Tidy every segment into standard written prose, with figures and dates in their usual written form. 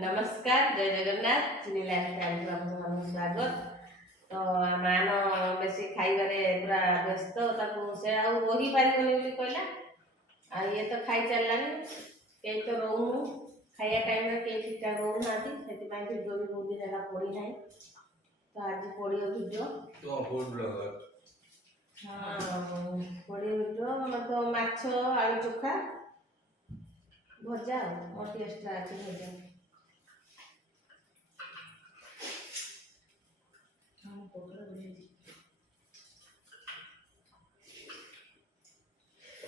नमस्कार जय जगन्नाथ चिनी लाइफस्टाइल आपको स्वागत। तो मान बेसी खाइबारे पूरा व्यस्त ताको से आ वही पारिबनी बोली कहला आ ये तो खाई चललानी कई तो रहू खाया टाइम रे कई ठीक ठाक रहू नाती सेति माइ वीडियो भी बहुत दिन ହେଲା पड़ी नाही तो आज पड़ी वीडियो तो फूड ब्लॉगर हां पड़ी वीडियो मतलब माछ आलू चोखा भजा और टेस्ट आछि भजा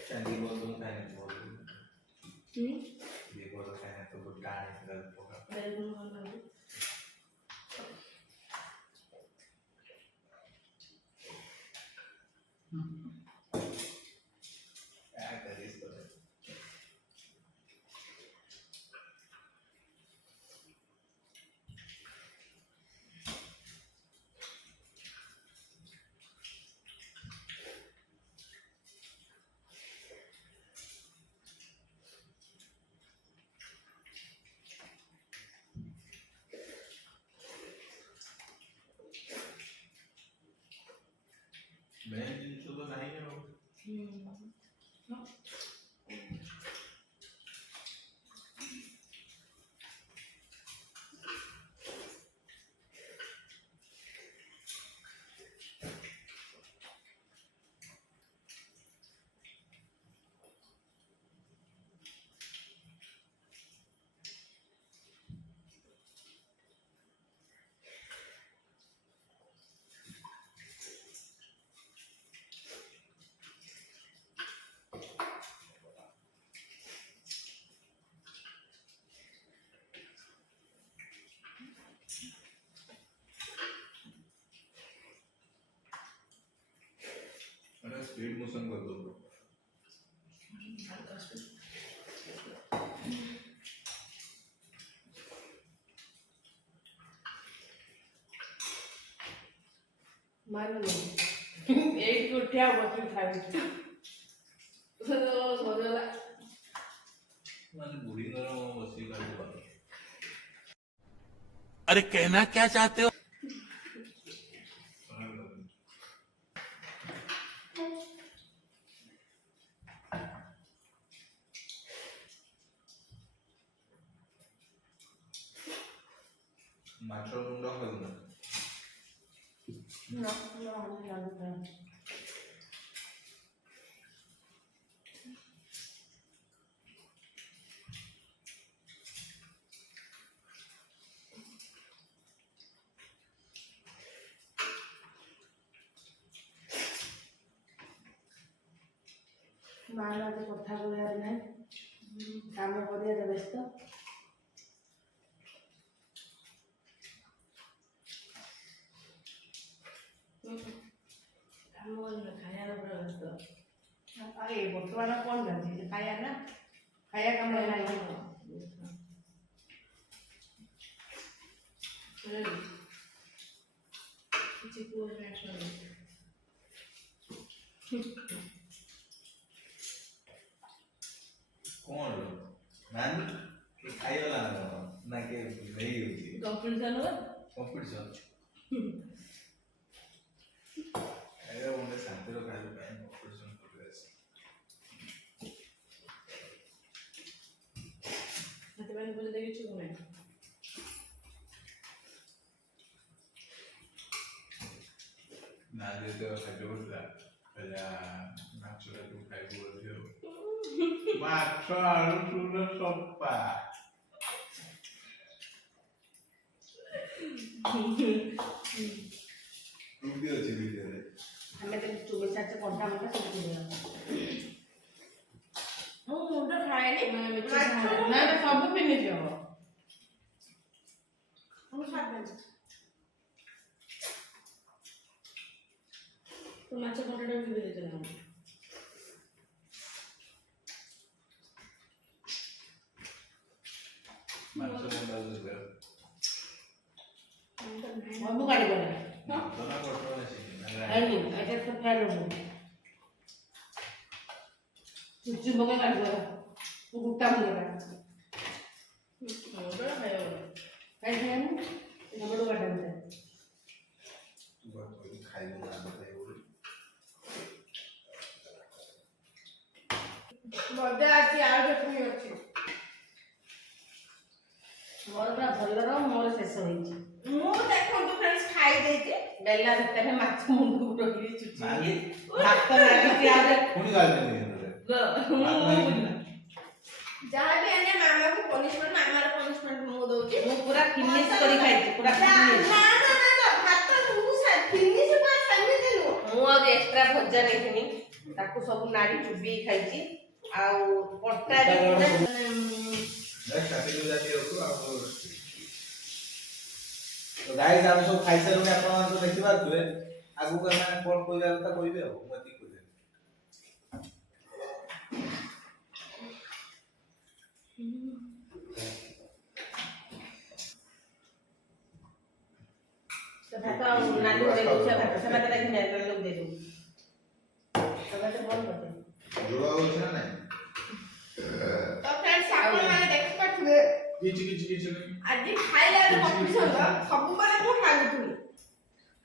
चांदी बोल खाने बोल ये बोल खाने तो बुड्ढा है दल पोगा क्या करिस तो मैं जिन तो नहीं है मैंने स्पीड मोशन कर दो मानो एक उठ्या बस खाई तो सोजला मैंने बूढ़ी करो वसी कर दो अरे कहना क्या चाहते हो? माछर मुंडा खाऊ ना ना मान आज कथा बोलार ना काम करिया व्यस्त काम खाया व्यस्त अरे बर्तमान कौन जाती खाया ना खाया काम कौन लो मैन के खाई वाला ना के नहीं होती कंपटीशन अरे उन्हें शांति रो खाई पे कंपटीशन कर रहे हैं मते मैंने बोले देखि छु कोने ना जे तो खाई बोला पहला नाचुरा तू खाई बोल दियो माछो आलू चूरा सप्पा वीडियो अच्छी वीडियो है हमें तो चुबे साथ कोंटा मुंडा सब दिया ओ मुंडा खाए नहीं मैं मिर्ची खाए मैं तो सब पे नहीं जाओ हम साथ में तो माछ कोंटा भी दे देना माछो मुंडा दे बाबू गाड़ी बना दोना कोटो ने सीखना नहीं ऐसे तो फैल लो कुछ मगे गाड़ी बना वो गुट्टा मुंडा बड़ा है ମୋର ପୁରା ଭଲର ମୋର ଶେଷ ହେଇଛି। ମୁଁ ଦେଖନ୍ତୁ ଫ୍ରେଣ୍ଡସ୍ ଖାଇ ଦେଇଛି। ବେଲା ଭିତରେ ମାଛ ମୁଣ୍ଡକୁ ରଖିକି ନାଲି ଚୁଚି ଭାତ ଲାଗିଛି ଆଉ ପୁଣି ଗାଳି ଦେଲି ଯାହା ବି ହେଲେ ମାମାକୁ ପନିଶମେଣ୍ଟ, ମାମାର ପନିଶମେଣ୍ଟ ମୁଁ ଦଉଛି। ମୁଁ ପୁରା ଫିନିଶ କରି ଖାଇଛି ପୁରା ନା ଫିନିଶ। ନା ନା ନା ଭାତ ମୁଁ ଫିନିଶ ପୁରା ସେମିତି ନୁହଁ। ମୁଁ ଆଉ ଏକ୍ସଟ୍ରା ଭଜା ନେଇଥିନି ତାକୁ ସବୁ ନାଡ଼ି ଚୁବିକି ଖାଇଛି। ଆଉ କଟା ବି ତ ଗାଇସ୍ ଆମେ ସବୁ ଖାଇସାରିଲୁଣି, ଆପଣମାନେ ତ ଦେଖିପାରୁଥିବେ। ଆଗକୁ ଆମେ କଣ କହିବା କଥା କହିବେ ଆଉ ମୁଁ ଏତିକି କହିବି। ସେ ଭାତ ଆଉ ନାଲି ଦେଇ ଦଉଛି ଭାତ ସେ ଭାତ ଲାଗି ନାଲି ଦେଇ ଦେବୁ ସେ ଭାତ ବନ୍ଦ କରିଦେ। ଜୋଳ ହଉଛି ନା ନାଇଁ? ତ ଫ୍ରେଣ୍ଡସ୍ ଆପଣମାନେ ଦେଖିପାରୁଥିବେ କିଛି ଆଜି ଖାଇଲାବେଳେ କମ୍ପିଟିସନ ସବୁବେଳେ ମୁଁ ହାରୁଥିଲି।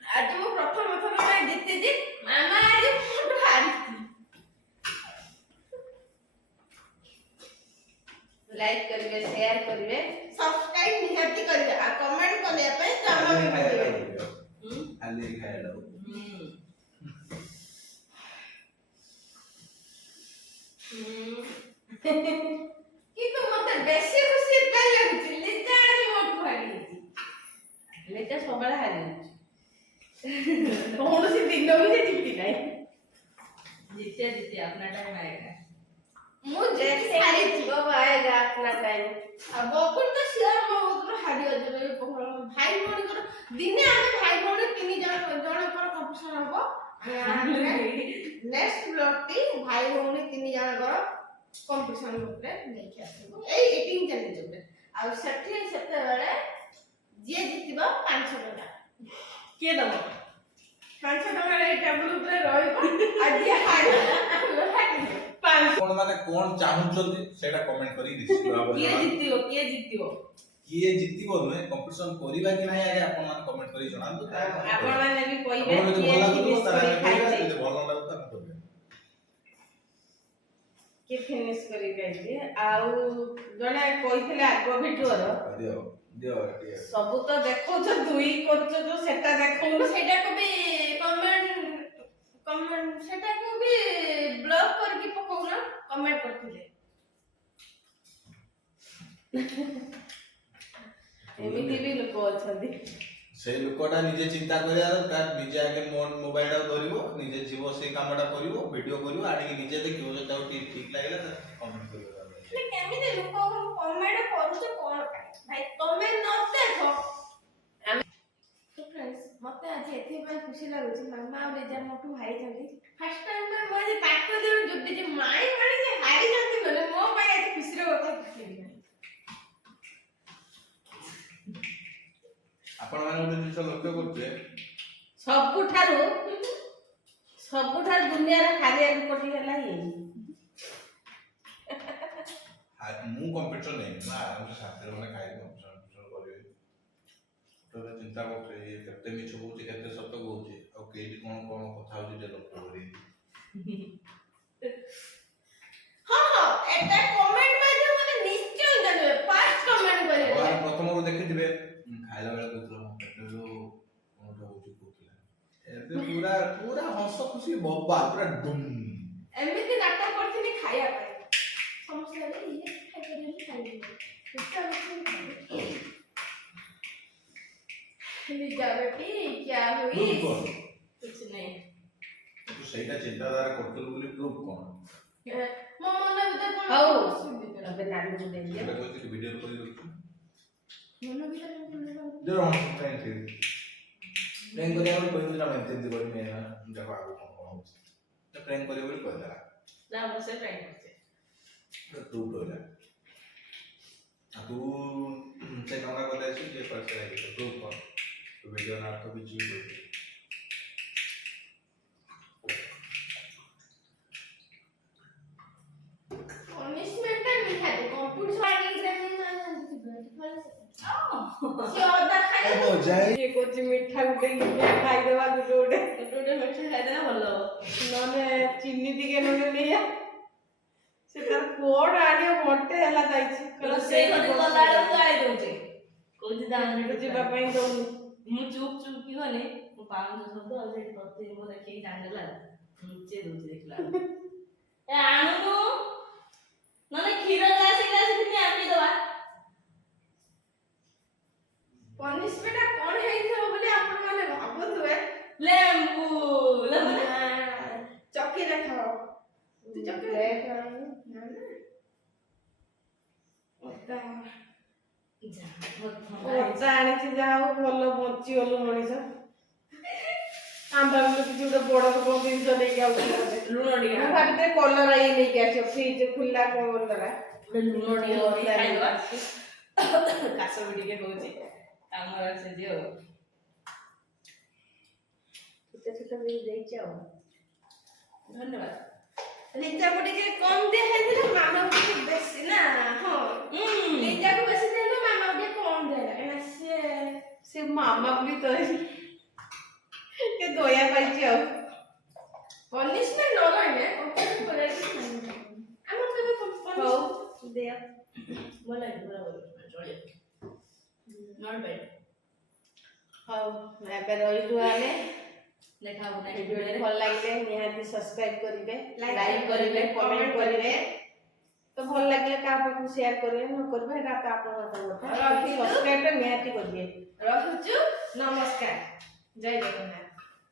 ଆଜି ମୁଁ ପ୍ରଥମ ଥର ପାଇଁ ଜିତିଛି। ମାମା ଆଜି ମୋଠୁ ହାରିଛି। ଲାଇକ୍ କରିବେ, ସେୟାର କରିବେ, ସବସ୍କ୍ରାଇବ ନିହାତି କରିବେ ଆଉ କମେଣ୍ଟ କରିବା ପାଇଁ ଜମା ବି ଭୁଲିବେନି। ଖାଲି ଖାଇଲାଉ କିନ୍ତୁ ମତେ ବେଶୀ ଖୁସି କାଇଁ ଲାଗୁଛି ଲିଜା ଆଜି ମୋଠୁ ହାରିଛି। ଲେଟା ସବୁବେଳେ ହାରି ଯାଉଛି। କୌଣସି ଦିନ ବି ସେ ଜିତି ନାହିଁ। जीते जीते अपना टाइम आएगा। ମୁଁ ଯେତେ ହାରିଛି कब आएगा अपना टाइम? ଆଉ ବକୁଲ ତ ସିଓର ମୋ କତିରୁ ହାରିବ। ଭାଇ ଭଉଣୀଙ୍କର ଦିନେ ଆମେ ଭାଇ ଭଉଣୀ 3 ଜଣଙ୍କର କମ୍ପିଟିସନ ହବ। ନେକ୍ସଟ ବ୍ଲଗଟି ଭାଇ ଭଉଣୀ 3 ଜଣଙ୍କର କମ୍ପିଟିସନ ଉପରେ ନେଇକି ଆସିବୁ ଏଇ ଇଟିଂ ଚ୍ୟାଲେଞ୍ଜ ଉପରେ। ଆଉ ସେତେବେଳେ ଯିଏ ଜିତିବ 500 ଟଙ୍କା କିଏ ଦବ? 500 ଟଙ୍କା ଏଇ ଟେବୁଲ ଉପରେ ରହିବ। ଆଉ ଯିଏ ହାରିବ ଆପଣ ମାନେ କଣ ଚାହୁଁଛନ୍ତି ସେଟା କମେଣ୍ଟ କରି ନିଶ୍ଚିତ ଭାବରେ କିଏ ଜଣାନ୍ତୁ। ଜିତିବ? କିଏ ଜିତିବ ନୁହେଁ, କମ୍ପିଟିସନ କରିବା କି ନାହିଁ ଆগে ଆପଣ ମାନେ କମେଣ୍ଟ କରି ଜଣାନ୍ତୁ। ଆପଣ ମାନେ ବି କହିବେ ଆପଣଙ୍କୁ ଯଦି କିଏ ଭଲ ଲାଗୁଥିବ ଫିନିଶ ତାହେଲେ କରି ଆମେ କହିବା, ଖାଇଛି, ଯଦି ଭଲ ନ ଲାଗୁଥିବ ଆମେ କହିବା। କିଏ ଫିନିଶ କରି ଖାଇଛି। ଆଉ ଜଣେ କହିଥିଲେ ଆଗ ଭିଡିଓର ଦିଅ ଟିକେ ସବୁ ତ ଦେଖଉଛ, ଦୁଇ କରୁଛ ଯୋଉ ସେଟା ଦେଖଉନ। ସେଟାକୁ ବି କମେଣ୍ଟ ସେଟାକୁ ବି ବ୍ଲକ୍ କରିକି ପକଉନ। କମେଣ୍ଟ କରିଥିଲେ ଏମିତି ବି ଲୋକ ଅଛନ୍ତି। ସେଇ ଲୋକଟା ନିଜେ ଚିନ୍ତା କରିବା ଦରକାର। ନିଜେ ଆଗେ ମୋବାଇଲ ଟାକୁ ଧରିବ, ନିଜେ ଯିବ ସେଇ କାମଟା କରିବ, ଭିଡିଓ କରିବ, ଆଣିକି ନିଜେ ଦେଖିବ ସେଟାକୁ ଠିକ ଲାଗିଲା କମେଣ୍ଟ କରିବ। କେମିତି ଲୋକଙ୍କୁ କମେଣ୍ଟ କରୁଛ କଣ ପାଇଁ ଭାଇ? ତମେ ନ ଦେଖ ଫ୍ରେଣ୍ଡସ୍। ମତେ ଆଜି ଏଥିପାଇଁ ଖୁସି ଲାଗୁଛି ମାମା ଆଉ ଲିଜା ମୋଠୁ ହାରିଛନ୍ତି। ଫାର୍ଷ୍ଟ ଟାଇମ୍ ପାଇଁ ମୁଁ ଆଜି ତାଙ୍କ ଦେହରୁ ଜୁଟିଛି। ମାଇଁ ମାନେ ଯେ ହାରିଛନ୍ତି ବୋଲେ ମୋ ପାଇଁ ଆଜି ଖୁସିର କଥା କିଛି ନାହିଁ। ଆପଣ ମାନେ ଗୋଟେ ଜିନିଷ ଲକ୍ଷ୍ୟ କରୁଥିବେ, ସବୁଠାରୁ ଦୁନିଆର ହାରିଆ ଲୋକଟି ହେଲା ଇଏ। ମୁଁ କମ୍ପିଟିସନ ନେଇନି ନା, ଆମ ସାଥିରେ ମାନେ ଖାଇକି କମ୍ପିଟିସନ କରିବେ। ତ ଚିନ୍ତା କରୁଛେ ଇଏ କେତେ ମିଛ କହୁଛି, କେତେ ସତ କହୁଛି, ଆଉ କେଇଠି କଣ କଥା ହଉଛି ଟିକେ ଲକ୍ଷ୍ୟ କରି। ହଁ ଏଟା କମେଣ୍ଟ ମାଧ୍ୟମରେ ନିଶ୍ଚୟ ଜାଣିବେ। ଫାର୍ଷ୍ଟ କମେଣ୍ଟ କରିବେ। ପ୍ରଥମରୁ ଦେଖିଥିବେ ଖାଇଲା ବେଳେ କହୁଥିଲା ମୋ ପେଟରୁ କଣ ହଉଛି କହୁଥିଲା, ଏବେ ପୁରା ହସ ଖୁସି ବବା ପୁରା ଡୁମ୍। ଏମିତି ନାଟକ କରିଥିଲି ଖାଇବା ପାଇଁ। ସମସ୍ତେ ଇଏ ଖାଇପାରିବେନି। ଲିଜା ବେଟି क्या हुई? कुछ नहीं। ତୁ ସେଇଟା ଚିନ୍ତାଧାରା କରୁଥିଲୁ ବୋଲି ପ୍ରୁଫ୍ କଣ? ମୋ ମନ ଭିତରେ କଣ ହଉ ଅସୁବିଧା ଏବେ ନାଲି ଦେଇ ଦିଅ। ସେଇଟା କହିଥିଲି ଭିଡିଓ କରି ରଖୁଛୁ। ମନ ଭିତରେ ଜର ପ୍ରାଙ୍କ କରିବା ବୋଲି କହିଥିଲି ନା, ଏମିତି କରିବି ନା ଦେଖ ଆଗକୁ କଣ ହଉଛି। ପ୍ରାଙ୍କ କରିବ ବୋଲି କହିଦେଲା, ନା ବସେ ଟ୍ରାଇ କରୁଛେ। ପ୍ରୁଫ୍ ରହିଲା। ତୁ ସେ କାମଟା କଲେ ଆସିକି କିଏ କରିছে ପ୍ରୁଫ୍ କଣ? ତୁ ଭିଡିଓ ନା ତ କିଛି ବି କହିବି। ପନିଶମେଣ୍ଟ ନିହାତି କମ୍ପ୍ୟୁଟର ଆଣିକି ଦେବି ନା ସେ ଅଧା ଖାଇବ ଯାଇ ଇଏ କରୁଛି ମିଠା ଗୋଟେ ଖାଇଦେବା ଗୋଟେ ମିଠା ଖାଇଦେବା ଭଲ ହବ। ନହେଲେ ଚିନି ଟିକେ ନହେଲେ ନେଇଆ ସେ ତାର କୋଡ ଆଣିବ ଘଣ୍ଟେ ହେଲା ଯାଇଛି। ରୋଷେଇ କରି ଗଲା ବେଳକୁ ଆଇ ଦଉଛି ଜାଣିନି ଯିବା ପାଇଁ ଦଉନି। ମୁଁ ଚୁପ୍ ଚୁପ୍ କି ଗଲି ମୁଁ ପାଉଁଶ ଶବ୍ଦ ଆଉ ସେଠି ତତେ ମୁଁ ଦେଖିକି ଜାଣିଦେଲା ଲୁଚେଇ ଦଉଛି ଦେଖିଲା ଏ ଆଣୁନୁ ନହେଲେ କ୍ଷୀର ଗ୍ଲାସ କିଣି ଆଣି ଦବା। ପନିଶମେଣ୍ଟ କଣ ହେଇଥିବ ବୋଲି ଆପଣ ମାନେ ଭାବୁଥିବେ। ଲେମ୍ବୁ ଲେମ୍ବୁ ଚକିରେ ଖାଅ। ତୁ ଚକିରେ ଖାଅ ନା ନା। ଅଦା ଅଦା ଆଣିଛି ଯାହା ହଉ ଭଲ ବଞ୍ଚିଗଲୁ ମଣିଷ। ଆମ୍ବାବୁଲ କିଛି ଗୋଟେ ବଡ କଣ ଜିନିଷ ନେଇକି ଆଉଛନ୍ତି ଲୁଣ ଟିକେ ମୁଁ ଭାବିଥିଲି କଲରା ଇଏ ନେଇକି ଆସିବ ଫ୍ରିଜ ଖୋଲା କଲରା ଲୁଣ ଟିକେ ଖାଇଦବା କାଶ ବି ଟିକେ ହଉଛି ଆମର ସେ ଯିବ ଛୋଟ ଛୋଟ ବି ଦେଇଛି ଆଉ ଧନ୍ୟବାଦ। ଲିଜାକୁ ଟିକେ କମ ଦିଆ ହେଇଥିଲା ମାମାକୁ ଟିକେ ବେଶୀ ନା ହଁ ଲିଜାକୁ ବେଶୀ ଦିଆ ମାମାକୁ ଟିକେ କମ ଦିଆ ହେଲା ସେ ମାମା ବି ତ ଟିକେ ଦୟା ପାଇଛି ଆଉ ପନିଶମେଣ୍ଟ ନ ରହିଲେ କମ୍ପ୍ଲେନ୍ କରିବା ଆମର କେବେ ହଉ ଦିଅ ଭଲ ଲାଗିବ ପୁରା ଚଳିବ ନଟ୍ ବ୍ୟାଡ୍। ହଉ ଏବେ ରହିଲୁ ଆମେ ଦେଖା ହବ ଭିଡ଼ିଓ ଭଲ ଲାଗିଲେ ନିହାତି ସବସ୍କ୍ରାଇବ କରିବେ Like ଲାଇକ୍ କରିବେ କମେଣ୍ଟ comment କରିବେ ତ ଭଲ ଲାଗିଲେ କାହା ପାଖକୁ ସେୟାର କରିବେ ନ କରିବେ ଏଇଟା ତ ଆପଣଙ୍କ କଥା ରହିଲୁ। ସବସ୍କ୍ରାଇବ ନିହାତି କରିବେ ରହୁଛୁ ନମସ୍କାର ଜୟ ଜଗନ୍ନାଥ।